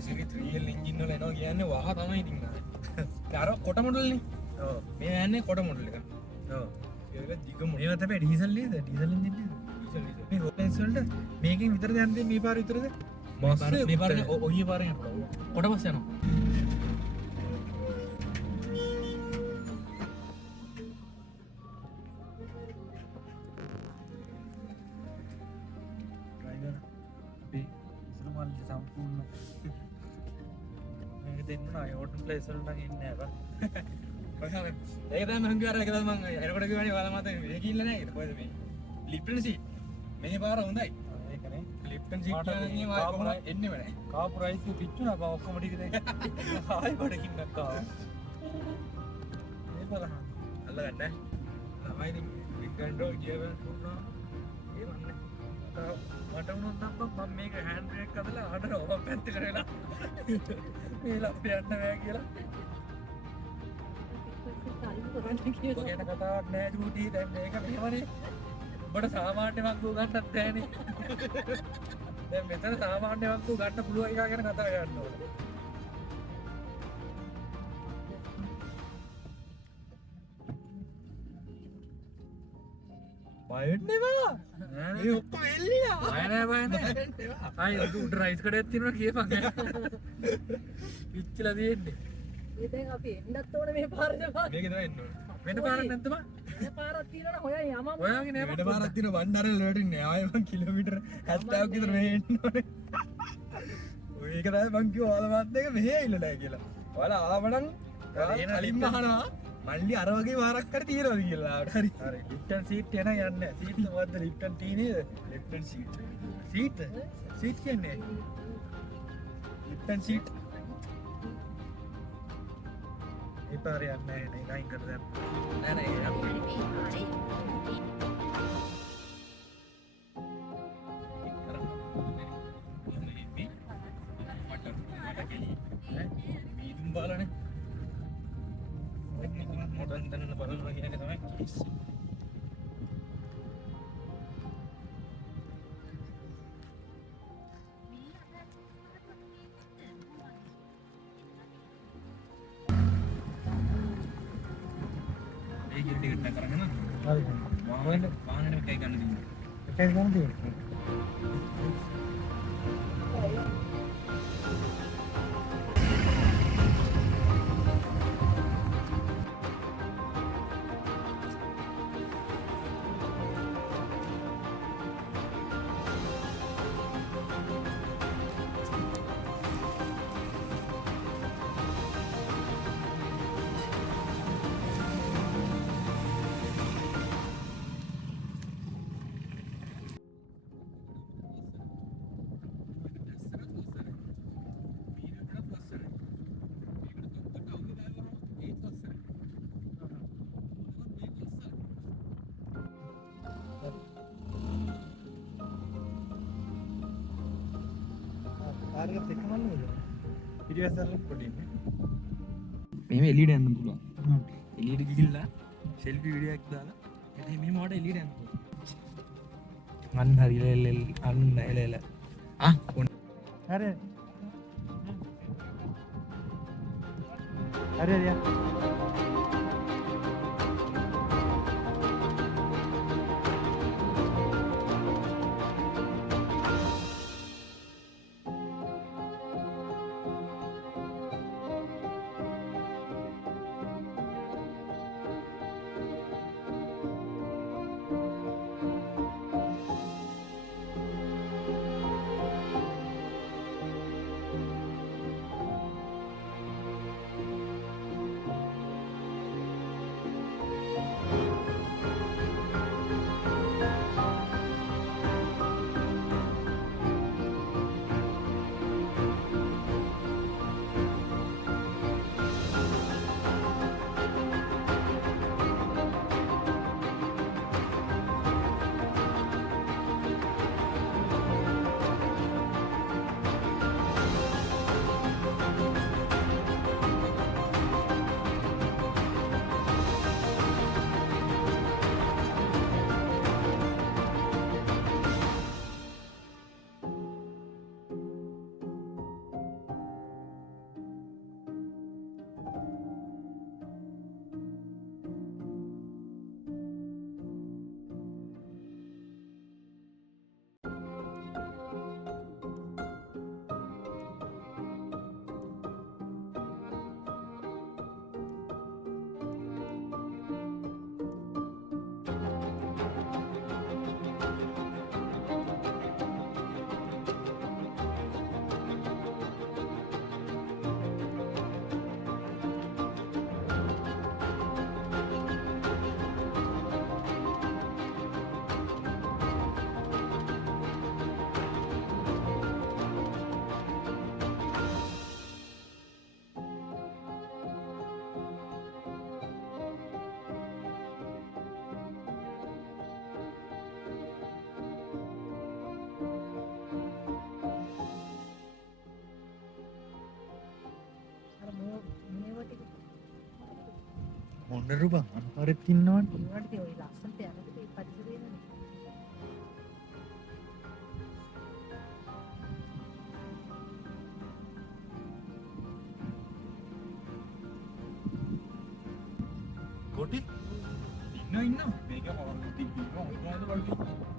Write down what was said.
සිරිත් real engine වල එනවා කියන්නේ වහ තමයි ඉතින් අර කොට මොඩල් නේ ඔව් මේ යන්නේ කොට මොඩල් එක ඔව් ඒක දිග මොඩල් ඒවා තමයි ඩීසල් නේද ඩීසල් එන්ජින් නේද ඩීසල් මේ හොලෙන්ස් වලට මේකෙන් විතරද යන්නේ මේ පාර විතරද මේ පාරේ ඔය පාරේ කොට බස් යනවා ඒක තමයි මම කියවර එක තමයි මම එනකොට කිව්වනේ ඔයාලා මත මේ කිල්ල නැහැ ඒක කොහෙද මේ ලිප්ටන් සීට් මේ පාර හොඳයි ඒකනේ ලිප්ටන් සීට් කියන්නේ මම කොහොමද එන්නේම නැහැ කාපු රයිස් පිච්චුණා බා ඔක්කොම ටික දැන් ආයි බඩකින් නැක්කා මේ බලන්න අල්ලගන්න ළමයි ඉතින් විකන්ඩෝ කියවන පුරනවා ඒ වන්නේ මට උනොත් නම් මම මේක හෑන්ඩ් බ්‍රේක් අදලා අහන්න ඔබ පැත්තට වෙලා මේ ලප්පේ යන්න බෑ කියලා ඔයගෙන කතාවක් නෑ චූටි දැන් මේක මෙහෙමනේ ඔබට සාමාන්‍ය වක්තු ගන්නත් බෑනේ දැන් මෙතන සාමාන්‍ය වක්තු ගන්න පුළුවන් එක ගැන කතා කරන්න ඕනේ බයෙන්නේ බා මේ ඔක්කොම එල්ලිලා බය නෑ ආයි උඩ රයිස් කඩයක් තියෙනවා කියපන් පිච්චිලා තියෙන්නේ ඒ දැන් අපි එන්නත් ඕනේ මේ පාරේ මේක තමයි එන්න ඕනේ වෙන පාරක් නැද්ද බා වෙන පාරක් තියෙනවනේ හොයයි යමම ඔයාගේ නෑ වෙන පාරක් තියෙනවා බණ්ඩාරේ වලට ඉන්නේ ආයෙ මං කිලෝමීටර් 70ක් විතර මෙහෙ එන්න ඕනේ ඔය එක තමයි මං කිව්වා ඔයාලා මාත් එක මෙහෙ ඇවිල්ලා නැහැ කියලා ඔයාලා ආවනම් කලින්ම අහනවා මල්ලි අර වගේ වාරක් හරි තියෙනවද කියලා හරි හරි ලිප්ටන් සීට් එන යන්නේ සීට් මොකද්ද ලිප්ටන් ටී නේද ලිප්ටන් සීට් සීට් කියන්නේ ලිප්ටන් සීට් ඒ පාරේ යන්නේ නැහැ නේ ගයින් කරලා නෑ මීදුම් බාලනේ මොඩන් දන්න බලනවා කියන එක තමයි කේස් ඒක ටිකට් එක කරගෙන හරි වාහනේ එකයි ගන්න දෙන්නේ එකයි ගන්න දෙන්නේ කාර්යයක් එක්කමන්න නේද පිටිවස්සල්ලක් පොඩි ඉන්නේ මෙහෙම එළියට යන්න පුළුවන් එළියට ගිහිල්ලා සෙල්ෆි වීඩියෝ එකක් දාලා එතන මෙහෙම වඩ එළියට යන්න පුළුවන් අන්න හරි අන්න එල හරි හරි මොන්නරු බං අන්තරෙත් ඉන්නවනේ. ඒවට ඔය ලස්සනට යනකොට ඒ පරිසරේ නේ. කොටි ඉන්න මේක හොරන් තිබ්බිම හොරන් වලදී